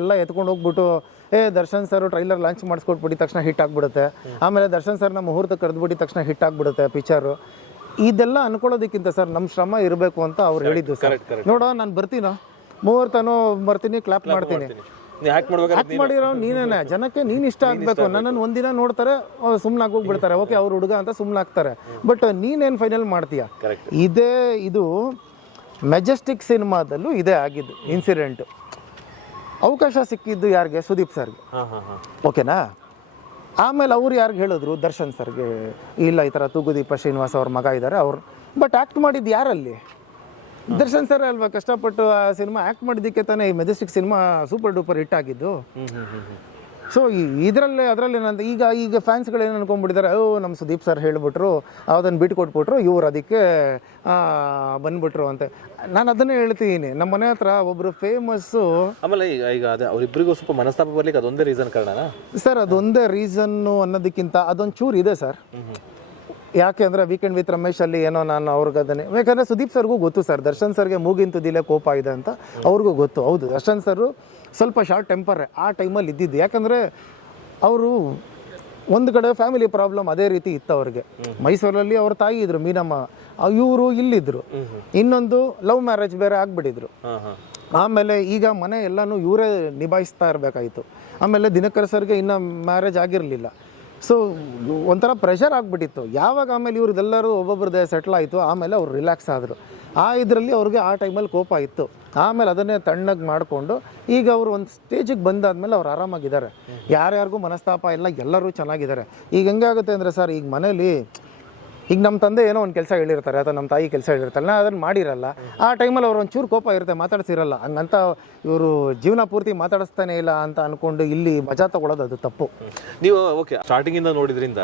ಎಲ್ಲ ಎತ್ಕೊಂಡು ಹೋಗ್ಬಿಟ್ಟು ದರ್ಶನ್ ಸರ್ ಟ್ರೈಲರ್ ಲಾಂಚ್ ಮಾಡಿಸ್ಕೊಟ್ಬಿಟ್ಟಿದ ತಕ್ಷಣ ಹಿಟ್ ಆಗಿಬಿಡುತ್ತೆ. ಆಮೇಲೆ ದರ್ಶನ್ ಸರ್ನ ಮುಹೂರ್ತ ಕರೆದ್ಬಿಟ್ಟಿದ ತಕ್ಷಣ ಹಿಟ್ ಆಗಿಬಿಡುತ್ತೆ ಪಿಕ್ಚರು. ಇದೆಲ್ಲ ಅನ್ಕೊಳ್ಳೋದಕ್ಕಿಂತ ಸರ್ ನಮ್ಮ ಶ್ರಮ ಇರಬೇಕು ಅಂತ ಅವ್ರು ಹೇಳಿದ್ದು ಸರ್. ನೋಡೋ ನಾನು ಬರ್ತೀನೋ ಮುಹೂರ್ತನೂ ಬರ್ತೀನಿ, ಕ್ಲಾಪ್ ಮಾಡ್ತೀನಿ. ಆಕ್ಟ್ ಮಾಡಿರೋ ನೀನೇನೆ, ಜನಕ್ಕೆ ನೀನು ಇಷ್ಟ ಆಗಬೇಕು. ನನ್ನನ್ನು ಒಂದಿನ ನೋಡ್ತಾರೆ, ಸುಮ್ಮನೆ ಹೋಗ್ಬಿಡ್ತಾರೆ, ಓಕೆ ಅವ್ರು ಹುಡುಗ ಅಂತ ಸುಮ್ಮನೆ ಆಗ್ತಾರೆ. ಬಟ್ ನೀನೇನು ಫೈನಲ್ ಮಾಡ್ತೀಯ? ಇದು ಮೆಜೆಸ್ಟಿಕ್ ಸಿನಿಮಾದಲ್ಲೂ ಇದೇ ಆಗಿದ್ದು ಇನ್ಸಿಡೆಂಟು. ಅವಕಾಶ ಸಿಕ್ಕಿದ್ದು ಯಾರಿಗೆ? ಸುದೀಪ್ ಸರ್ಗೆ, ಓಕೆನಾ. ಆಮೇಲೆ ಅವ್ರು ಯಾರಿಗೆ ಹೇಳಿದ್ರು? ದರ್ಶನ್ ಸರ್ಗೆ. ಇಲ್ಲ, ಈ ಥರ ತೂಗುದೀಪ ಶ್ರೀನಿವಾಸ್ ಅವ್ರ ಮಗ ಇದ್ದಾರೆ ಅವ್ರು. ಬಟ್ ಆ್ಯಕ್ಟ್ ಮಾಡಿದ್ದು ಯಾರಲ್ಲಿ? ದರ್ಶನ್ ಸರ್ ಅಲ್ವಾ ಕಷ್ಟಪಟ್ಟು ಆ ಸಿನಿಮಾ ಆ್ಯಕ್ಟ್ ಮಾಡಿದ್ದಕ್ಕೆ ತಾನೇ ಈ Majestic cinema super duper hit ಆಗಿದ್ದು. ಸೊ ಅದರಲ್ಲಿ ಏನಂತ ಈಗ ಫ್ಯಾನ್ಸ್ಗಳು ಏನು ಅನ್ಕೊಂಡ್ಬಿಟ್ಟಿದ್ದಾರೆ, ನಮ್ಮ ಸುದೀಪ್ ಸರ್ ಹೇಳಿಬಿಟ್ರು, ಅದನ್ನು ಬಿಟ್ಟು ಕೊಟ್ಬಿಟ್ರು, ಇವ್ರು ಅದಕ್ಕೆ ಬಂದ್ಬಿಟ್ರು ಅಂತ. ನಾನು ಅದನ್ನೇ ಹೇಳ್ತೀನಿ, ನಮ್ಮ ಮನೆ ಹತ್ರ ಒಬ್ಬರು ಫೇಮಸ್ಸು. ಆಮೇಲೆ ಈಗ ಅವರಿಬ್ಬರಿಗೂ ಸ್ವಲ್ಪ ಮನಸ್ತಾಪ ಬರ್ಲಿಕ್ಕೆ ಅದೊಂದೇ ರೀಸನ್ ಕಾರಣ ಸರ್? ಅದೊಂದೇ ರೀಸನ್ನು ಅನ್ನೋದಕ್ಕಿಂತ ಅದೊಂದು ಚೂರು ಇದೆ ಸರ್. ಯಾಕೆ ಅಂದರೆ ವೀಕೆಂಡ್ ವಿತ್ ರಮೇಶ್ ಅಲ್ಲಿ ಏನೋ ನಾನು ಅವ್ರಿಗೆ ಅದನ್ನೇ, ಯಾಕಂದರೆ ಸುದೀಪ್ ಸರ್ಗೂ ಗೊತ್ತು ಸರ್, ದರ್ಶನ್ ಸರ್ಗೆ ಮೂಗಿನ ತುದಿಲೇ ಕೋಪ ಇದೆ ಅಂತ ಅವ್ರಿಗೂ ಗೊತ್ತು. ಹೌದು, ದರ್ಶನ್ ಸರ್ ಸ್ವಲ್ಪ ಶಾರ್ಟ್ ಟೆಂಪರ್ ಆ ಟೈಮಲ್ಲಿ ಇದ್ದಿದ್ದು. ಯಾಕಂದರೆ ಅವರು ಒಂದು ಕಡೆ ಫ್ಯಾಮಿಲಿ ಪ್ರಾಬ್ಲಮ್ ಅದೇ ರೀತಿ ಇತ್ತು ಅವ್ರಿಗೆ. ಮೈಸೂರಲ್ಲಿ ಅವ್ರ ತಾಯಿ ಇದ್ರು ಮೀನಮ್ಮ, ಇವರು ಇಲ್ಲಿದ್ರು. ಇನ್ನೊಂದು ಲವ್ ಮ್ಯಾರೇಜ್ ಬೇರೆ ಆಗ್ಬಿಟ್ಟಿದ್ರು. ಆಮೇಲೆ ಈಗ ಮನೆ ಎಲ್ಲನೂ ಇವರೇ ನಿಭಾಯಿಸ್ತಾ ಇರಬೇಕಾಯಿತು. ಆಮೇಲೆ ದಿನಕರ್ ಸರ್ಗೆ ಇನ್ನೂ ಮ್ಯಾರೇಜ್ ಆಗಿರಲಿಲ್ಲ. ಸೊ ಒಂಥರ ಪ್ರೆಷರ್ ಆಗಿಬಿಟ್ಟಿತ್ತು. ಯಾವಾಗ ಆಮೇಲೆ ಇವ್ರದ್ದೆಲ್ಲರೂ ಒಬ್ಬೊಬ್ರದ್ದೇ ಸೆಟ್ಲ್ ಆಯಿತು, ಆಮೇಲೆ ಅವ್ರು ರಿಲ್ಯಾಕ್ಸ್ ಆದರು. ಇದರಲ್ಲಿ ಅವ್ರಿಗೆ ಆ ಟೈಮಲ್ಲಿ ಕೋಪ ಇತ್ತು. ಆಮೇಲೆ ಅದನ್ನೇ ತಣ್ಣಗೆ ಮಾಡಿಕೊಂಡು ಈಗ ಅವರು ಒಂದು ಸ್ಟೇಜಿಗೆ ಬಂದಾದ್ಮೇಲೆ ಅವ್ರು ಆರಾಮಾಗಿದ್ದಾರೆ. ಯಾರ್ಯಾರಿಗೂ ಮನಸ್ತಾಪ ಇಲ್ಲ, ಎಲ್ಲರೂ ಚೆನ್ನಾಗಿದ್ದಾರೆ. ಈಗ ಹೆಂಗಾಗುತ್ತೆ ಅಂದರೆ ಸರ್, ಈಗ ಮನೇಲಿ ಈಗ ನಮ್ಮ ತಂದೆ ಏನೋ ಒಂದು ಕೆಲಸ ಹೇಳಿರ್ತಾರೆ ಅಥವಾ ನಮ್ಮ ತಾಯಿ ಕೆಲಸ ಹೇಳಿರ್ತಾರೆ, ನಾನು ಅದನ್ನು ಮಾಡಿರಲ್ಲ. ಆ ಟೈಮಲ್ಲಿ ಅವ್ರು ಒಂಚೂರು ಕೋಪ ಇರುತ್ತೆ, ಮಾತಾಡ್ಸಿರಲ್ಲ. ಹಂಗಂತ ಇವರು ಜೀವನ ಪೂರ್ತಿ ಮಾತಾಡಿಸ್ತಾನೆ ಇಲ್ಲ ಅಂತ ಅಂದ್ಕೊಂಡು ಇಲ್ಲಿ ಮಜಾ ತಗೊಳ್ಳೋದು ಅದು ತಪ್ಪು. ನೀವು ಓಕೆ ಸ್ಟಾರ್ಟಿಂಗಿಂದ ನೋಡಿದ್ರಿಂದ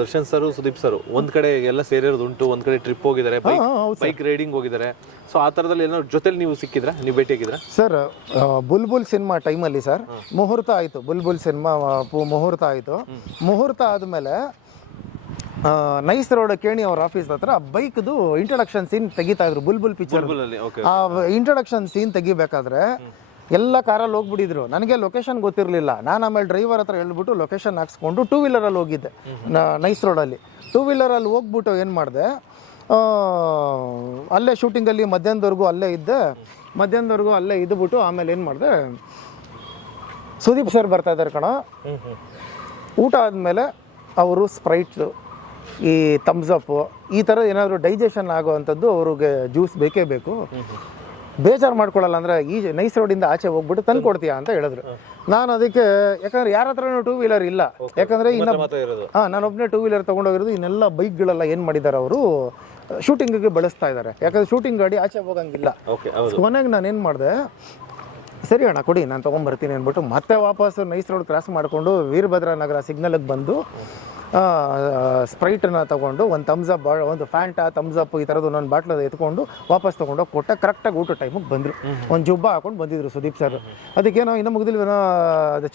ದರ್ಶನ್ ಸರ್ ಸುದೀಪ್ ಸರ್ ಒಂದು ಕಡೆ ಎಲ್ಲ ಸೇರಿರೋದು ಉಂಟು, ಒಂದು ಕಡೆ ಟ್ರಿಪ್ ಹೋಗಿದ್ದಾರೆ, ಬೈಕ್ ರೈಡಿಂಗ್ ಹೋಗಿದ್ದಾರೆ. ಸೊ ಆ ಥರದಲ್ಲಿ ಏನೋ ಜೊತೆಲಿ ನೀವು ಸಿಕ್ಕಿದ್ರಾ, ನೀವು ಭೇಟಿಯಾಗಿದ್ರಾ? ಸರ್ ಬುಲ್ಬುಲ್ ಸಿನಿಮಾ ಟೈಮಲ್ಲಿ ಸರ್ ಮುಹೂರ್ತ ಆಯಿತು. ಬುಲ್ಬುಲ್ ಸಿನಿಮಾ ಮುಹೂರ್ತ ಆಯಿತು. ಮುಹೂರ್ತ ಆದಮೇಲೆ ನೈಸ್ ರೋಡ್ ಕೇಣಿ ಅವ್ರ ಆಫೀಸ್ ಹತ್ರ ಬೈಕ್ದು ಇಂಟ್ರಡಕ್ಷನ್ ಸೀನ್ ತೆಗಿತಾ ಇದ್ರು. ಬುಲ್ಬುಲ್ ಪಿಕ್ಚರ್ ಆ ಇಂಟ್ರಡಕ್ಷನ್ ಸೀನ್ ತೆಗಿಬೇಕಾದ್ರೆ ಎಲ್ಲ ಕಾರಲ್ಲಿ ಹೋಗ್ಬಿಟ್ಟಿದ್ರು. ನನಗೆ ಲೊಕೇಶನ್ ಗೊತ್ತಿರಲಿಲ್ಲ. ನಾನು ಆಮೇಲೆ ಡ್ರೈವರ್ ಹತ್ರ ಹೇಳ್ಬಿಟ್ಟು ಲೊಕೇಶನ್ ಹಾಕ್ಸ್ಕೊಂಡು 2 ವೀಲರಲ್ಲಿ ಹೋಗಿದ್ದೆ ನೈಸ್ ರೋಡಲ್ಲಿ. 2 ವೀಲರಲ್ಲಿ ಹೋಗ್ಬಿಟ್ಟು ಏನು ಮಾಡಿದೆ, ಅಲ್ಲೇ ಶೂಟಿಂಗಲ್ಲಿ ಮಧ್ಯಾಹ್ನದವರೆಗೂ ಅಲ್ಲೇ ಇದ್ಬಿಟ್ಟು ಆಮೇಲೆ ಏನು ಮಾಡಿದೆ, ಸುದೀಪ್ ಸರ್ ಬರ್ತಾ ಇದ್ದಾರೆ ಕಣ. ಊಟ ಆದಮೇಲೆ ಅವರು ಸ್ಪ್ರೈಟ್, ಈ ಥಮ್ಸಪ್ಪು, ಈ ಥರ ಏನಾದರೂ ಡೈಜೆಷನ್ ಆಗೋವಂಥದ್ದು ಅವ್ರಿಗೆ ಜ್ಯೂಸ್ ಬೇಕೇ ಬೇಕು. ಬೇಜಾರು ಮಾಡ್ಕೊಳ್ಳಲ್ಲ ಅಂದರೆ ಈ ನೈಸ್ ರೋಡಿಂದ ಆಚೆ ಹೋಗ್ಬಿಟ್ಟು ತಂದು ಕೊಡ್ತೀಯಾ ಅಂತ ಹೇಳಿದ್ರು. ನಾನು ಅದಕ್ಕೆ, ಯಾಕಂದರೆ ಯಾರ ಹತ್ರನೂ 2 ವೀಲರ್ ಇಲ್ಲ. ಯಾಕಂದರೆ ನಾನೊಬ್ಬನೇ 2 ವೀಲರ್ ತೊಗೊಂಡೋಗಿರೋದು. ಇನ್ನೆಲ್ಲ ಬೈಕ್ಗಳೆಲ್ಲ ಏನು ಮಾಡಿದ್ದಾರೆ, ಅವರು ಶೂಟಿಂಗಿಗೆ ಬಳಸ್ತಾ ಇದ್ದಾರೆ. ಯಾಕಂದರೆ ಶೂಟಿಂಗ್ ಗಾಡಿ ಆಚೆ ಹೋಗಂಗಿಲ್ಲ. ಕೊನೆಗೆ ನಾನೇನು ಮಾಡಿದೆ, ಸರಿ ಅಣ್ಣ ಕೊಡಿ ನಾನು ತೊಗೊಂಬರ್ತೀನಿ ಅಂದ್ಬಿಟ್ಟು ಮತ್ತೆ ವಾಪಸ್ಸು ನೈಸ್ ರೋಡ್ ಕ್ರಾಸ್ ಮಾಡಿಕೊಂಡು ವೀರಭದ್ರ ನಗರ ಸಿಗ್ನಲ್ಗೆ ಬಂದು ಸ್ಪ್ರೈಟನ್ನ ತೊಗೊಂಡು ಒಂದು ಥಮ್ಸಪ್, ಒಂದು ಫ್ಯಾಂಟಾ, ಥಮ್ಸಪ್ ಈ ಥರದ್ದು ಒಂದೊಂದು ಬಾಟ್ಲದ ಎತ್ಕೊಂಡು ವಾಪಸ್ ತೊಗೊಂಡೋಗಿ ಕೊಟ್ಟ. ಕರೆಕ್ಟಾಗಿ ಊಟ ಟೈಮಿಗೆ ಬಂದರು. ಒಂದು ಜುಬ್ಬ ಹಾಕೊಂಡು ಬಂದಿದ್ರು ಸುದೀಪ್ ಸರ್. ಅದಕ್ಕೇನೋ ಇನ್ನೂ ಮುಗಿದಿಲ್ವೇನೋ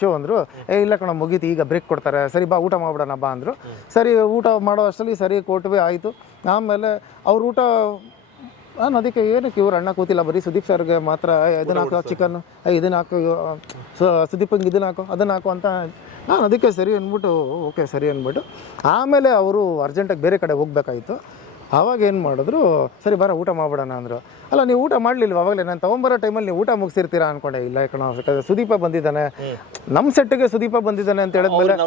ಚೋ ಅಂದರು. ಇಲ್ಲ ಕಣ ಮುಗೀತು, ಈಗ ಬ್ರೇಕ್ ಕೊಡ್ತಾರೆ, ಸರಿ ಬಾ ಊಟ ಮಾಡ್ಬಿಡೋಣ ಬಾ ಅಂದರು. ಸರಿ ಊಟ ಮಾಡೋ ಅಷ್ಟರಲ್ಲಿ ಸರಿ ಕೊಟ್ವಿ, ಆಯಿತು. ಆಮೇಲೆ ಅವ್ರ ಊಟ, ನಾನು ಅದಕ್ಕೆ ಏನಕ್ಕೆ ಇವ್ರು ಅಣ್ಣ ಕೂತಿಲ್ಲ, ಬರೀ ಸುದೀಪ್ ಸರ್ಗೆ ಮಾತ್ರ ಇದನ್ನು ಹಾಕೋ ಚಿಕನ್, ಇದನ್ನು ಹಾಕೋ, ಸುದೀಪಂಗೆ ಇದನ್ನು ಹಾಕೋ ಅದನ್ನು ಹಾಕೋ ಅಂತ ನಾನು ಅದಕ್ಕೆ ಸರಿ ಅಂದ್ಬಿಟ್ಟು ಓಕೆ ಸರಿ ಅಂದ್ಬಿಟ್ಟು ಆಮೇಲೆ ಅವರು ಅರ್ಜೆಂಟಾಗಿ ಬೇರೆ ಕಡೆ ಹೋಗ್ಬೇಕಾಯಿತು. ಆವಾಗ ಏನು ಮಾಡಿದ್ರು, ಸರಿ ಬರ ಊಟ ಮಾಡ್ಬಿಡೋಣ ಅಂದರು. ಅಲ್ಲ ನೀವು ಊಟ ಮಾಡಲಿಲ್ವ ಅವಾಗಲೇ? ನಾನು ತೊಗೊಂಬರೋ ಟೈಮಲ್ಲಿ ನೀವು ಊಟ ಮುಗಿಸಿರ್ತೀರಾ ಅಂದ್ಕೊಂಡೆ. ಇಲ್ಲ ಯಾಕಣ, ಸುದೀಪ ಬಂದಿದ್ದಾನೆ, ನಮ್ಮ ಸೆಟ್ಟಿಗೆ ಸುದೀಪ ಬಂದಿದ್ದಾನೆ ಅಂತ ಹೇಳಿದ್ಮೇಲೆ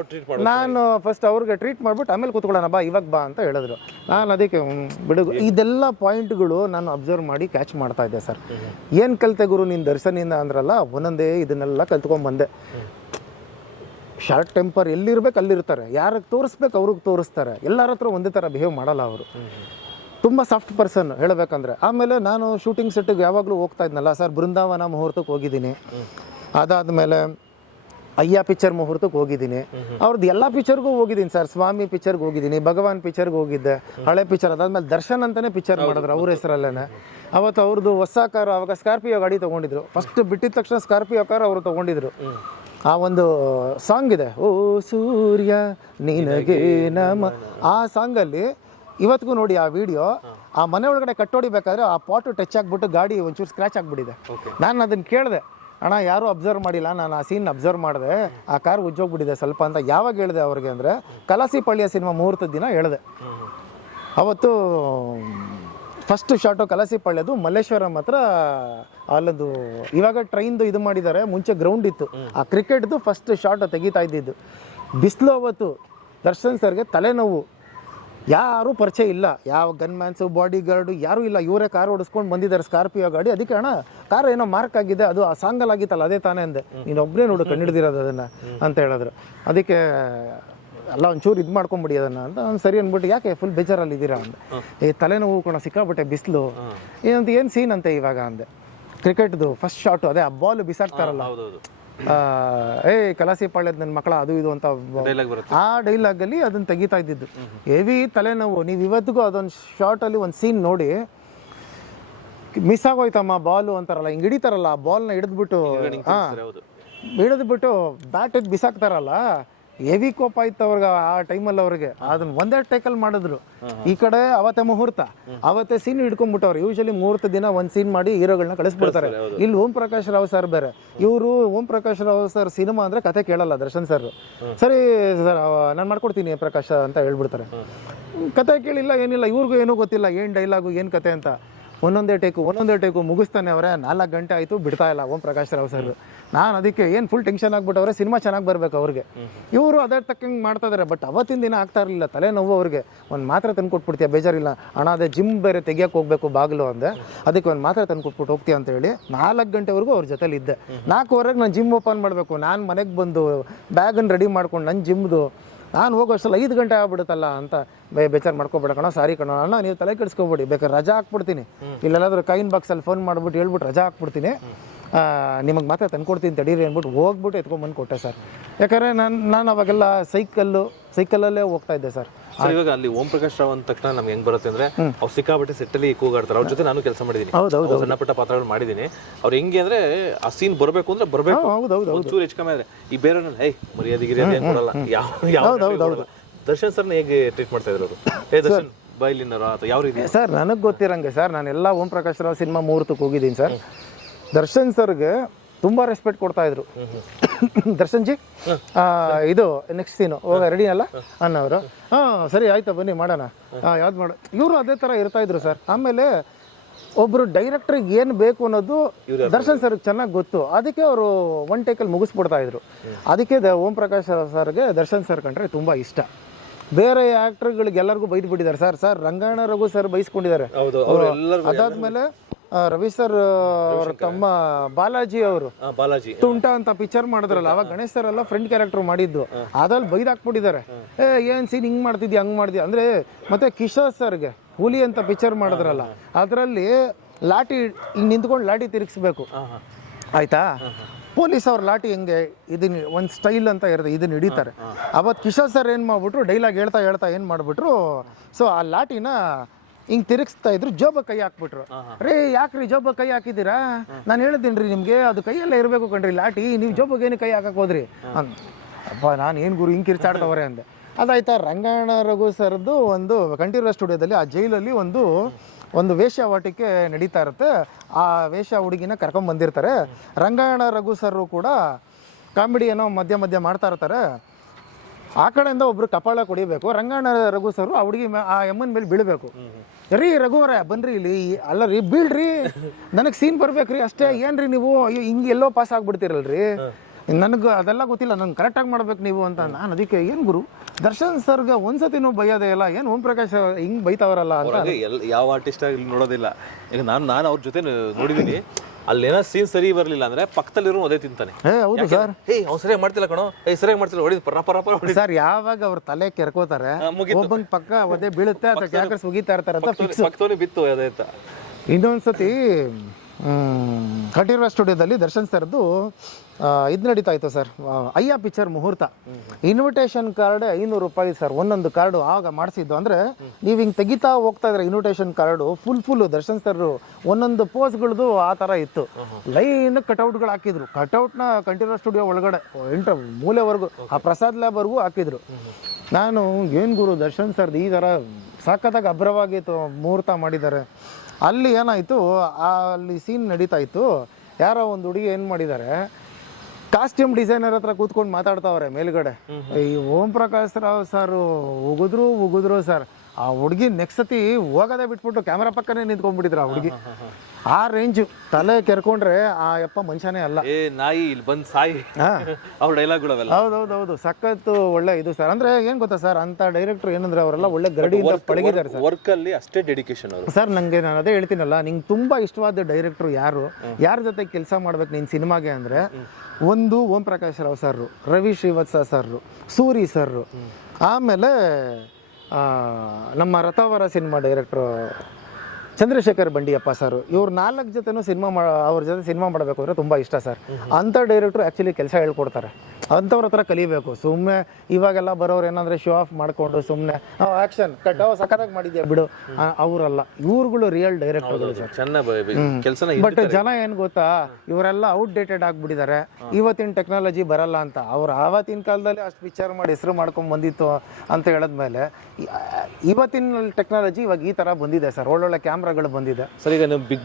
ನಾನು ಫಸ್ಟ್ ಅವ್ರಿಗೆ ಟ್ರೀಟ್ ಮಾಡಿಬಿಟ್ಟು ಆಮೇಲೆ ಕೂತ್ಕೊಳ್ಳೋಣ ಬಾ, ಇವಾಗ ಬಾ ಅಂತ ಹೇಳಿದ್ರು. ನಾನು ಅದಕ್ಕೆ ಬಿಡು. ಇದೆಲ್ಲ ಪಾಯಿಂಟ್ಗಳು ನಾನು ಅಬ್ಸರ್ವ್ ಮಾಡಿ ಕ್ಯಾಚ್ ಮಾಡ್ತಾ ಇದ್ದೆ ಸರ್. ಏನು ಕಲಿತೆ ಗುರು ನೀನು ದರ್ಶನಿಂದ ಅಂದ್ರಲ್ಲ, ಒಂದೊಂದೇ ಇದನ್ನೆಲ್ಲ ಕಲ್ತ್ಕೊಂಡ್ಬಂದೆ. ಶಾರ್ಟ್ ಟೆಂಪರ್ ಎಲ್ಲಿರ್ಬೇಕು ಅಲ್ಲಿರ್ತಾರೆ, ಯಾರಿಗೆ ತೋರಿಸ್ಬೇಕು ಅವ್ರಿಗೆ ತೋರಿಸ್ತಾರೆ. ಎಲ್ಲರ ಹತ್ರ ಒಂದೇ ಥರ ಬಿಹೇವ್ ಮಾಡಲ್ಲ ಅವರು. ತುಂಬ ಸಾಫ್ಟ್ ಪರ್ಸನ್ ಹೇಳಬೇಕಂದ್ರೆ. ಆಮೇಲೆ ನಾನು ಶೂಟಿಂಗ್ ಸೆಟ್ಟಿಗೆ ಯಾವಾಗಲೂ ಹೋಗ್ತಾ ಇದ್ನಲ್ಲ ಸರ್, ಬೃಂದಾವನ ಮುಹೂರ್ತಕ್ಕೆ ಹೋಗಿದ್ದೀನಿ, ಅದಾದಮೇಲೆ ಅಯ್ಯ ಪಿಕ್ಚರ್ ಮುಹೂರ್ತಕ್ಕೆ ಹೋಗಿದ್ದೀನಿ, ಅವ್ರದ್ದು ಎಲ್ಲ ಪಿಕ್ಚರ್ಗೂ ಹೋಗಿದ್ದೀನಿ ಸರ್. ಸ್ವಾಮಿ ಪಿಕ್ಚರ್ಗೆ ಹೋಗಿದ್ದೀನಿ, ಭಗವಾನ್ ಪಿಕ್ಚರ್ಗೆ ಹೋಗಿದ್ದೆ, ಹಳೆ ಪಿಕ್ಚರ್. ಅದಾದ್ಮೇಲೆ ದರ್ಶನ್ ಅಂತಲೇ ಪಿಕ್ಚರ್ ಮಾಡಿದ್ರು ಅವ್ರ ಹೆಸರಲ್ಲೇ. ಅವತ್ತು ಅವ್ರದ್ದು ಹೊಸ ಕಾರು, ಆವಾಗ ಸ್ಕಾರ್ಪಿಯೋ ಗಾಡಿ ತೊಗೊಂಡಿದ್ರು. ಫಸ್ಟ್ ಬಿಟ್ಟಿದ ತಕ್ಷಣ ಸ್ಕಾರ್ಪಿಯೋ ಕಾರ್ ಅವರು ತೊಗೊಂಡಿದ್ರು. ಆ ಒಂದು ಸಾಂಗ್ ಇದೆ, ಓ ಸೂರ್ಯ ನಿನಗೆ ನಮ, ಆ ಸಾಂಗಲ್ಲಿ ಇವತ್ತಿಗೂ ನೋಡಿ ಆ ವಿಡಿಯೋ, ಆ ಮನೆ ಒಳಗಡೆ ಕಟ್ಟೋಡಿಬೇಕಾದ್ರೆ ಆ ಪಾಟು ಟಚ್ ಆಗಿಬಿಟ್ಟು ಗಾಡಿ ಒಂಚೂರು ಸ್ಕ್ರಾಚ್ ಆಗಿಬಿಟ್ಟಿದೆ. ನಾನು ಅದನ್ನು ಕೇಳಿದೆ, ಅಣ್ಣ ಯಾರೂ ಅಬ್ಸರ್ವ್ ಮಾಡಿಲ್ಲ, ನಾನು ಆ ಸೀನ್ ಅಬ್ಸರ್ವ್ ಮಾಡಿದೆ, ಆ ಕಾರ್ ಉಜ್ಜೋಗ್ಬಿಟ್ಟಿದೆ ಸ್ವಲ್ಪ ಅಂತ ಯಾವಾಗ ಹೇಳಿದೆ ಅವ್ರಿಗೆ ಅಂದರೆ ಕಲಾಸಿಪಳ್ಳಿಯ ಸಿನಿಮಾ ಮುಹೂರ್ತದ ದಿನ ಹೇಳಿದೆ. ಅವತ್ತು ಫಸ್ಟ್ ಶಾಟು ಕಲಾಸಿಪಳ್ಳಿದು ಮಲ್ಲೇಶ್ವರಂ ಹತ್ರ ಅಲ್ಲದು ಇವಾಗ ಟ್ರೈನ್ದು ಇದು ಮಾಡಿದ್ದಾರೆ, ಮುಂಚೆ ಗ್ರೌಂಡ್ ಇತ್ತು, ಆ ಕ್ರಿಕೆಟ್ದು ಫಸ್ಟ್ ಶಾಟ್ ತೆಗಿತಾ ಇದ್ದಿದ್ದು. ಬಿಸಿಲು ಅವತ್ತು ದರ್ಶನ್ ಸರ್ಗೆ ತಲೆನೋವು, ಯಾರೂ ಪರಿಚಯ ಇಲ್ಲ, ಯಾವ ಗನ್ ಮ್ಯಾನ್ಸು ಬಾಡಿ ಗಾರ್ಡು ಯಾರೂ ಇಲ್ಲ, ಇವರೇ ಕಾರ್ ಓಡಿಸ್ಕೊಂಡು ಬಂದಿದ್ದಾರೆ ಸ್ಕಾರ್ಪಿಯೋ ಗಾಡಿ. ಅದಕ್ಕೆ ಅಣ್ಣ ಕಾರ್ ಏನೋ ಮಾರ್ಕ್ ಆಗಿದೆ, ಅದು ಆ ಸಾಂಗಲ್ಲಿ ಆಗಿತ್ತಲ್ಲ ಅದೇ ತಾನೇ ಅಂದೆ, ನೀನು ಒಬ್ಬನೇ ನೋಡು ಕಂಡಿಡ್ದಿರೋದು ಅದನ್ನು ಅಂತ ಹೇಳಿದ್ರು. ಅದಕ್ಕೆ ಎಲ್ಲ ಒಂಚೂರು ಇದು ಮಾಡ್ಕೊಂಬಿಡಿ ಅದನ್ನು ಅಂತ ನಾನು ಸರಿ ಅಂದ್ಬಿಟ್ಟು ಯಾಕೆ ಫುಲ್ ಬೇಜಾರಲ್ಲಿ ಇದ್ದೀರಾ ಅಂದೆ. ತಲೆನೋವು ಕೊಣ ಸಿಕ್ಕಾಬಿಟ್ಟೆ ಬಿಸಿಲು ಏನಂತ ಏನು ಸೀನ್ ಅಂತೆ ಇವಾಗ ಅಂದೆ. ಕ್ರಿಕೆಟ್ದು ಫಸ್ಟ್ ಶಾಟು ಅದೇ ಆ ಬಾಲ್ ಬಿಸಾಕ್ತಾರಲ್ಲ, ಕಲಾಸಿಪಾಳ್ಯದ ನನ್ನ ಮಕ್ಕಳ ಅದು ಇದು ಅಂತ ಆ ಡೈಲಾಗಲ್ಲಿ ಅದನ್ನು ತೆಗಿತಾ ಇದ್ದಿದ್ದು. ಹೆವಿ ತಲೆನೋವು. ನೀವು ಇವತ್ತಿಗೂ ಅದೊಂದು ಶಾರ್ಟಲ್ಲಿ ಒಂದು ಸೀನ್ ನೋಡಿ, ಮಿಸ್ ಆಗೋಯ್ತಮ್ಮ ಬಾಲು ಅಂತಾರಲ್ಲ, ಹಿಂಗೆ ಹಿಡಿತಾರಲ್ಲ ಆ ಬಾಲ್ನ ಹಿಡಿದ್ಬಿಟ್ಟು ಹಿಡಿದ್ಬಿಟ್ಟು ಬ್ಯಾಟ್ ಎದ್ದು ಬಿಸಾಕ್ತಾರಲ್ಲ, ಹೆವಿ ಕೋಪ ಆಯ್ತು ಅವ್ರಿಗೆ ಆ ಟೈಮಲ್ಲಿ. ಅವ್ರಿಗೆ ಅದನ್ನ ಒಂದೇ ಟೇಕಲ್ಲಿ ಮಾಡಿದ್ರು. ಈ ಕಡೆ ಅವತ್ತೇ ಮುಹೂರ್ತ, ಅವತ್ತೇ ಸೀನ್ ಹಿಡ್ಕೊಂಡ್ಬಿಟ್ಟವ್ರು. ಯೂಶಲಿ ಮುಹೂರ್ತ ದಿನ ಒಂದು ಸೀನ್ ಮಾಡಿ ಹೀರೋಗಳನ್ನ ಕಳಿಸ್ಬಿಡ್ತಾರೆ. ಇಲ್ಲಿ ಓಂ ಪ್ರಕಾಶ್ ರಾವ್ ಸರ್ ಬೇರೆ, ಇವರು ಓಂ ಪ್ರಕಾಶ್ ರಾವ್ ಸರ್ ಸಿನಿಮಾ ಅಂದರೆ ಕತೆ ಕೇಳಲ್ಲ ದರ್ಶನ್ ಸರ್. ಸರಿ ಸರ್ ನಾನು ಮಾಡ್ಕೊಡ್ತೀನಿ ಪ್ರಕಾಶ್ ಅಂತ ಹೇಳ್ಬಿಡ್ತಾರೆ. ಕತೆ ಕೇಳಿಲ್ಲ ಏನಿಲ್ಲ, ಇವ್ರಿಗೂ ಏನೂ ಗೊತ್ತಿಲ್ಲ ಏನು ಡೈಲಾಗು ಏನು ಕತೆ ಅಂತ. ಒಂದೊಂದೇ ಟೇಕು ಮುಗಿಸ್ತಾನೆ ಅವರೇ. 4 ಗಂಟೆ ಆಯಿತು ಬಿಡ್ತಾ ಇಲ್ಲ ಓಂ ಪ್ರಕಾಶ್ ರಾವ್ ಸರ್. ನಾನು ಅದಕ್ಕೆ ಏನು ಫುಲ್ ಟೆನ್ಷನ್ ಆಗ್ಬಿಟ್ಟವ್ರೆ, ಸಿನಿಮಾ ಚೆನ್ನಾಗಿ ಬರಬೇಕು ಅವ್ರಿಗೆ. ಇವರು ಅದೇ ತಕ್ಕಂಗೆ ಮಾಡ್ತಾ ಇದ್ದಾರೆ. ಬಟ್ ಅವತ್ತಿನ ದಿನ ಆಗ್ತಾ ಇರಲಿಲ್ಲ, ತಲೆನೋವು ಅವ್ರಿಗೆ. ಒಂದು ಮಾತ್ರೆ ತಂದು ಕೊಟ್ಬಿಡ್ತೀಯ, ಬೇಜಾರಿಲ್ಲ ಅಣ್ಣ, ಅದೇ ಜಿಮ್ ಬೇರೆ ತೆಗಿಯೋಕೆ ಹೋಗ್ಬೇಕು ಬಾಗಿಲು ಅಂದೆ. ಅದಕ್ಕೆ ಒಂದು ಮಾತ್ರೆ ತಂದು ಕೊಟ್ಬಿಟ್ಟು ಹೋಗ್ತೀಯ ಅಂತ ಹೇಳಿ 4 ಗಂಟೆವರೆಗೂ ಅವ್ರ ಜೊತೆಲಿ ಇದ್ದೆ. 4:15 ನಾನು ಜಿಮ್ ಓಪನ್ ಮಾಡಬೇಕು. ನಾನು ಮನೆಗೆ ಬಂದು ಬ್ಯಾಗನ್ನು ರೆಡಿ ಮಾಡ್ಕೊಂಡು ನನ್ನ ಜಿಮ್ದು ನಾನು ಹೋಗೋಷ್ಟಲ್ಲ 5 ಗಂಟೆ ಆಗ್ಬಿಡುತ್ತಲ್ಲ ಅಂತ ಬೇಚಾರು ಮಾಡ್ಕೊಬೇಡ ಕಣೋ, ಸಾರಿ ಕಣೋ ಅಣ್ಣ, ನೀವು ತಲೆ ಕೆಡಿಸ್ಕೊಬೇಡಿ, ಬೇಕಾದ್ರೆ ರಜಾ ಹಾಕ್ಬಿಡ್ತೀನಿ, ಇಲ್ಲೆಲ್ಲಾದ್ರೂ ಕಾಯಿನ್ ಬಾಕ್ಸಲ್ಲಿ ಫೋನ್ ಮಾಡ್ಬಿಟ್ಟು ಹೇಳ್ಬಿಟ್ಟು ರಜಾ ಹಾಕ್ಬಿಡ್ತೀನಿ, ನಿಮಗೆ ಮಾತ್ರ ತಂದ್ಕೊಡ್ತೀನಿ ತಡೀರಿ ಅಂದ್ಬಿಟ್ಟು ಹೋಗ್ಬಿಟ್ಟು ಎತ್ಕೊಂಡ್ಬಂದು ಕೊಟ್ಟೆ ಸರ್. ಯಾಕಂದರೆ ನಾನು ಅವಾಗೆಲ್ಲ ಸೈಕಲಲ್ಲೇ ಹೋಗ್ತಾ ಇದ್ದೆ ಸರ್. ಇವಾಗ ಅಲ್ಲಿ ಓಂ ಪ್ರಕಾಶ್ ರಾವ್ ಅಂದ ತಕ್ಷಣ ನಮ್ಗೆ ಹೆಂಗ್ ಬರುತ್ತೆ ಅಂದ್ರೆ ಅವ್ರು ಸಿಕ್ಕಾಬಿಟ್ಟೆ ಸೆಟ್ಟಲ್ಲಿ ಕೂಗಾಡ್ತಾರೆ. ಅವ್ರ ಜೊತೆ ನಾನು ಕೆಲಸ ಮಾಡಿದ್ದೀನಿ, ಸಣ್ಣ ಪುಟ್ಟ ಪಾತ್ರಗಳು ಮಾಡಿದ್ದೀನಿ. ಅವ್ರು ಹೆಂಗೆ ಅಂದ್ರೆ ಆ ಸೀನ್ ಬರಬೇಕು ಅಂದ್ರೆ ಬರಬೇಕು, ಒಂಚೂರು ಹೆಚ್ಚು ಕಮ್ಮಿ ಆದ್ರೆ ಈ ಬೇರೆ ಮರ್ಯಾದೆ ಗಿರಿಯಾದೆ ಕೊಡಲ್ಲ, ಯಾವ ದರ್ಶನ್ ಸರ್ನ ಹೇಗೆ ಟ್ರೀಟ್ ಮಾಡ್ತಾ ಇದ್ರು ಅವರು? ದರ್ಶನ್ ಬೈಲಿನರ ಅಥವಾ ಯಾವ ರೀತಿ ಸರ್? ನನಗೆ ಗೊತ್ತಿರಂಗೆ ಸರ್, ನಾನೆಲ್ಲ ಓಂ ಪ್ರಕಾಶ್ ರಾವ್ ಸಿನಿಮಾ ಮುಹೂರ್ತಕ್ಕೆ ಹೋಗಿದ್ದೀನಿ ಸರ್. ದರ್ಶನ್ ಸರ್ಗೆ ತುಂಬ ರೆಸ್ಪೆಕ್ಟ್ ಕೊಡ್ತಾ ಇದ್ರು. ದರ್ಶನ್ ಜಿ ಇದು ನೆಕ್ಸ್ಟ್ ಸೀನು ರೆಡಿ ಅಲ್ಲ ಅನ್ನೋರು. ಸರಿ ಆಯ್ತಾ ಬನ್ನಿ ಮಾಡೋಣ, ಯಾವ್ದು ಮಾಡ ಇವರು ಅದೇ ಥರ ಇರ್ತಾ ಇದ್ರು ಸರ್. ಆಮೇಲೆ ಒಬ್ಬರು ಡೈರೆಕ್ಟ್ರಿಗೆ ಏನು ಬೇಕು ಅನ್ನೋದು ದರ್ಶನ್ ಸರ್ಗೆ ಚೆನ್ನಾಗಿ ಗೊತ್ತು. ಅದಕ್ಕೆ ಅವರು ಒನ್ ಟೇಕಲ್ಲಿ ಮುಗಿಸ್ಬಿಡ್ತಾ ಇದ್ರು. ಅದಕ್ಕೆ ಓಂ ಪ್ರಕಾಶ್ ಸರ್ಗೆ ದರ್ಶನ್ ಸರ್ ಕಂಡ್ರೆ ತುಂಬ ಇಷ್ಟ. ಬೇರೆ ಆ್ಯಕ್ಟರ್ಗಳಿಗೆ ಎಲ್ಲರಿಗೂ ಬೈದು ಬಿಟ್ಟಿದ್ದಾರೆ ಸರ್. ರಂಗಾಯಣ ರಘು ಸರ್ ಬೈಸ್ಕೊಂಡಿದ್ದಾರೆ. ಅದಾದ್ಮೇಲೆ ರವಿ ಸರ್ ಅವ್ರ ತಮ್ಮ ಬಾಲಾಜಿ ಅವರು ತುಂಟ ಅಂತ ಪಿಕ್ಚರ್ ಮಾಡಿದ್ರಲ್ಲ, ಅವಾಗ ಗಣೇಶ್ ಸರ್ ಎಲ್ಲ ಫ್ರೆಂಡ್ ಕ್ಯಾರೆಕ್ಟರ್ ಮಾಡಿದ್ದು, ಅದ್ರಲ್ಲಿ ಬೈದ್ ಹಾಕ್ಬಿಟ್ಟಿದ್ದಾರೆ. ಏನ್ ಸೀನ್ ಹಿಂಗ್ ಮಾಡ್ತಿದ್ಯಾ ಹಂಗ್ ಮಾಡಿದ್ಯಾ ಅಂದ್ರೆ. ಮತ್ತೆ ಕಿಶೋರ್ ಸರ್ಗೆ ಹುಲಿ ಅಂತ ಪಿಕ್ಚರ್ ಮಾಡಿದ್ರಲ್ಲ, ಅದರಲ್ಲಿ ಲಾಠಿ ಹಿಂಗ್ ನಿಂತ್ಕೊಂಡು ಲಾಠಿ ತಿರುಗಿಸ್ಬೇಕು ಆಯ್ತಾ. ಪೊಲೀಸ್ ಅವ್ರ ಲಾಠಿ ಹೆಂಗೆ ಇದನ್ನ ಒಂದು ಸ್ಟೈಲ್ ಅಂತ ಇರುತ್ತೆ, ಇದನ್ನ ಹಿಡಿತಾರೆ. ಅವತ್ತು ಕಿಶೋರ್ ಸರ್ ಏನು ಮಾಡ್ಬಿಟ್ರು, ಡೈಲಾಗ್ ಹೇಳ್ತಾ ಏನು ಮಾಡ್ಬಿಟ್ರು, ಸೊ ಆ ಲಾಠಿನ ಹಿಂಗೆ ತಿರುಗಿಸ್ತಾ ಇದ್ರು, ಜೋಬ ಕೈ ಹಾಕ್ಬಿಟ್ರು. ರೇ ಯಾಕ್ರಿ ಜೋಬ ಕೈ ಹಾಕಿದ್ದೀರಾ? ನಾನು ಹೇಳಿದ್ದೀನಿ ರೀ ನಿಮಗೆ, ಅದು ಕೈಯಲ್ಲೇ ಇರಬೇಕು ಕಣ್ರಿ ಲಾಠಿ, ನೀವು ಜೋಬಗೇನು ಕೈ ಹಾಕಕ್ಕೆ ಹೋದ್ರಿ ಅಪ್ಪ. ನಾನು ಏನು ಗುರು ಹಿಂಗೆ ಕಿರ್ಚಾಡ್ತವ್ರೆ ಅಂದೆ. ಅದಾಯ್ತಾ. ರಂಗಾಯಣ ರಘು ಸರ್ದು ಒಂದು ಕಂಠೀರವ ಸ್ಟುಡಿಯೋದಲ್ಲಿ ಆ ಜೈಲಲ್ಲಿ ಒಂದು ವೇಶ್ಯಾವಾಟಿಕೆ ನಡೀತಾ ಇರುತ್ತೆ. ಆ ವೇಶ್ಯ ಹುಡುಗಿನ ಕರ್ಕೊಂಡ್ ಬಂದಿರ್ತಾರೆ. ರಂಗಾಯಣ ರಘು ಸರ್ ಕೂಡ ಕಾಮಿಡಿ ಏನೋ ಮಧ್ಯ ಮಾಡ್ತಾ ಇರ್ತಾರೆ. ಆ ಕಡೆಯಿಂದ ಒಬ್ರು ಕಪಾಳ ಕುಡಿಬೇಕು. ರಂಗಾಯಣ ರಘು ಸರ್ ಆ ಹುಡುಗಿ ಆ ಎಮ್ಮನ ಮೇಲೆ ಬೀಳಬೇಕು. ರೀ ರಘುವರೇ ಬನ್ರಿ ಇಲ್ಲಿ, ಅಲ್ಲ ರೀ ಬೀಳ್ರಿ, ನನಗೆ ಸೀನ್ ಬರ್ಬೇಕ್ರಿ ಅಷ್ಟೇ, ಏನ್ರಿ ನೀವು ಹಿಂಗೆ ಎಲ್ಲೋ ಪಾಸ್ ಆಗ್ಬಿಡ್ತೀರಲ್ರಿ, ನನಗೆ ಅದೆಲ್ಲ ಗೊತ್ತಿಲ್ಲ, ನಂಗೆ ಕರೆಕ್ಟಾಗಿ ಮಾಡ್ಬೇಕು ನೀವು ಅಂತ. ನಾನು ಅದಕ್ಕೆ ಏನು ಗುರು ದರ್ಶನ್ ಸರ್ಗೆ ಒಂದ್ಸತಿನೂ ಬೈಯೋದೇ ಇಲ್ಲ, ಏನು ಓಂ ಪ್ರಕಾಶ್ ಹಿಂಗೆ ಬೈತಾವರಲ್ಲ ಅಂತ. ಯಾವ ಆರ್ಟಿಸ್ಟ್ ಆಗಿ ನೋಡೋದಿಲ್ಲ. ಈಗ ನಾನು ಅವ್ರ ಜೊತೆ ನೋಡಿದ್ದೀನಿ, ಅಲ್ಲೇನೋ ಸೀನ್ ಸರಿ ಬರಲಿಲ್ಲ ಅಂದ್ರೆ ಪಕ್ಕದಲ್ಲಿರೋ ಅದೇ ತಿಂತಾನೆ. ಹೌದು ಸರ್. ಅವ್ನು ಸರಿಯಾಗಿ ಮಾಡ್ತಿಲ್ಲ ಕಣೋ, ಸರಿಯಾಗಿ ಮಾಡ್ತಿಲ್ಲ, ಹೊಡಿ ಹೊಡಿ ಸರ್. ಯಾವಾಗ ಅವ್ರ ತಲೆ ಕೆರ್ಕೋತಾರೆ, ಒಬ್ಬನ ಪಕ್ಕ ಅದೇ ಬೀಳುತ್ತೆ ಅಥವಾ ಕ್ಯಾಕರ್ಸ್ ಉಗಿತಾ ಇರ್ತಾರೆ ಅಂತ ಪಕ್ಕದವನೇ ಬಿತ್ತು ಅದೇ ಅಂತ. ಇನ್ನೊಂದ್ಸತಿ ಕಂಠೀರವ ಸ್ಟುಡಿಯೋದಲ್ಲಿ ದರ್ಶನ್ ಸರ್ದು ಇದು ನಡೀತಾ ಇತ್ತು ಸರ್, ಅಯ್ಯ ಪಿಕ್ಚರ್ ಮುಹೂರ್ತ. ಇನ್ವಿಟೇಷನ್ ಕಾರ್ಡ್ 500 ರೂಪಾಯಿ ಸರ್, ಒಂದೊಂದು ಕಾರ್ಡು ಆಗ ಮಾಡಿಸಿದ್ದು. ಅಂದರೆ ನೀವು ಹಿಂಗೆ ತೆಗಿತಾ ಹೋಗ್ತಾ ಇದ್ರೆ invitation card full Darshan sir ಒಂದೊಂದು ಪೋಸ್ಗಳದ್ದು ಆ ಥರ ಇತ್ತು. ಲೈನ್ ಕಟೌಟ್ಗಳು ಹಾಕಿದ್ರು. ಕಟೌಟ್ನ ಕಂಠೀರವ ಸ್ಟುಡಿಯೋ ಒಳಗಡೆ ಮೂಲೆವರೆಗೂ ಆ ಪ್ರಸಾದ್ ಲ್ಯಾಬ್ವರೆಗೂ ಹಾಕಿದ್ರು. ನಾನು ಏನು ಗುರು ದರ್ಶನ್ ಸರ್ದು ಈ ಥರ ಸಖತ್ತಾಗಿ ಅಭ್ರವಾಗಿತ್ತು, ಮುಹೂರ್ತ ಮಾಡಿದ್ದಾರೆ. ಅಲ್ಲಿ ಏನಾಯಿತು, ಅಲ್ಲಿ ಸೀನ್ ನಡೀತಾ ಇತ್ತು. ಯಾರೋ ಒಂದು ಹುಡುಗಿ ಏನು ಮಾಡಿದ್ದಾರೆ, ಕಾಸ್ಟ್ಯೂಮ್ ಡಿಸೈನರ್ ಹತ್ರ ಕೂತ್ಕೊಂಡು ಮಾತಾಡ್ತಾವ್ರೆ ಮೇಲ್ಗಡೆ. ಈ ಓಂ ಪ್ರಕಾಶ್ ರಾವ್ ಸರ್ ಉಗಿದ್ರು ಸರ್. ಆ ಹುಡುಗಿ ನೆಕ್ಸ್ಟ್ ಸತಿ ಹೋಗೋದೇ ಬಿಟ್ಬಿಟ್ಟು ಕ್ಯಾಮ್ರಾ ಪಕ್ಕನೇ ನಿಂತ್ಕೊಂಡ್ಬಿಟ್ಟಿದ್ರು ಆ ಹುಡುಗಿ. ಆ ರೇಂಜು ತಲೆ ಕೆರ್ಕೊಂಡ್ರೆ ಆ ಯಪ್ಪ ಮನುಷ್ಯನೇ ಅಲ್ಲ. ಏ ನಾಯಿ ಇಲ್ಲಿ ಬಂದ್ ಸಾಯಿ ಅವ್ರ ಡೈಲಾಗ್ಗಳವೆಲ್ಲ. ಹೌದೌದು ಸಖತ್ತು ಒಳ್ಳೆ ಇದು ಸರ್. ಅಂದ್ರೆ ಏನ್ ಗೊತ್ತಾ ಸರ್, ಅಂತ ಡೈರೆಕ್ಟರ್ ಏನಂದ್ರೆ ಅವರೆಲ್ಲ ಒಳ್ಳೆ ಗರಡಿಯಿಂದ ಪಳಗಿದ್ದಾರೆ ಸರ್. ವರ್ಕ್ ಅಲ್ಲಿ ಅಷ್ಟೇ ಡೆಡಿಕೇಶನ್ ಅವರು. ಸರ್ ನಂಗೆ ನಾನು ಅದೇ ಹೇಳ್ತೀನಲ್ಲ, ನಿಂಗೆ ತುಂಬಾ ಇಷ್ಟವಾದ ಡೈರೆಕ್ಟ್ರು ಯಾರ ಜೊತೆ ಕೆಲಸ ಮಾಡ್ಬೇಕು ನೀನ್ ಸಿನಿಮಾಗೆ ಅಂದ್ರೆ, ಒಂದು Om Prakash Rao sir, Ravi Srivatsa sir, Suri sir, ಆಮೇಲೆ ನಮ್ಮ Rathaavara cinema director Chandrashekar Bandiyappa sir. ಇವ್ರು 4 ಜೊತೆನೂ ಅವ್ರ ಜೊತೆ ಸಿನಿಮಾ ಮಾಡಬೇಕು ಅಂದರೆ ತುಂಬ ಇಷ್ಟ ಸರ್. ಅಂಥ ಡೈರೆಕ್ಟ್ರು ಆ್ಯಕ್ಚುಲಿ ಕೆಲಸ ಹೇಳ್ಕೊಡ್ತಾರೆ. ಅಂಥವ್ರ ಹತ್ರ ಕಲಿಬೇಕು. ಸುಮ್ಮನೆ ಇವಾಗೆಲ್ಲ ಬರೋರು ಏನಂದರೆ ಶೋ ಆಫ್ ಮಾಡಿಕೊಂಡು ಸುಮ್ಮನೆ ಆ್ಯಕ್ಷನ್ ಕಟ್ ಸಖತ್ತಾಗಿ ಮಾಡಿದ್ಯಾ ಬಿಡು, ಅವರಲ್ಲ. ಇವ್ರುಗಳು ರಿಯಲ್ ಡೈರೆಕ್ಟರ್ಗಳು ಸರ್. ಚೆನ್ನಾಗಿ ಬಟ್ ಜನ ಏನು ಗೊತ್ತಾ, ಇವರೆಲ್ಲ ಔಟ್ಡೇಟೆಡ್ ಆಗಿಬಿಟ್ಟಿದ್ದಾರೆ. ಇವತ್ತಿನ ಟೆಕ್ನಾಲಜಿ ಬರಲ್ಲ ಅಂತ. ಅವ್ರು ಆವತ್ತಿನ ಕಾಲದಲ್ಲಿ ಅಷ್ಟು ಪಿಕ್ಚರ್ ಮಾಡಿ ಹೆಸರು ಮಾಡ್ಕೊಂಡು ಬಂದಿತ್ತು ಅಂತ ಹೇಳಿದ್ಮೇಲೆ, ಇವತ್ತಿನ ಟೆಕ್ನಾಲಜಿ ಇವಾಗ ಈ ಥರ ಬಂದಿದೆ ಸರ್. ಒಳ್ಳೊಳ್ಳೆ ಕ್ಯಾಮ್ರಾಗಳು ಬಂದಿದೆ ಸರ್. ಈಗ ನೀವು ಬಿಗ್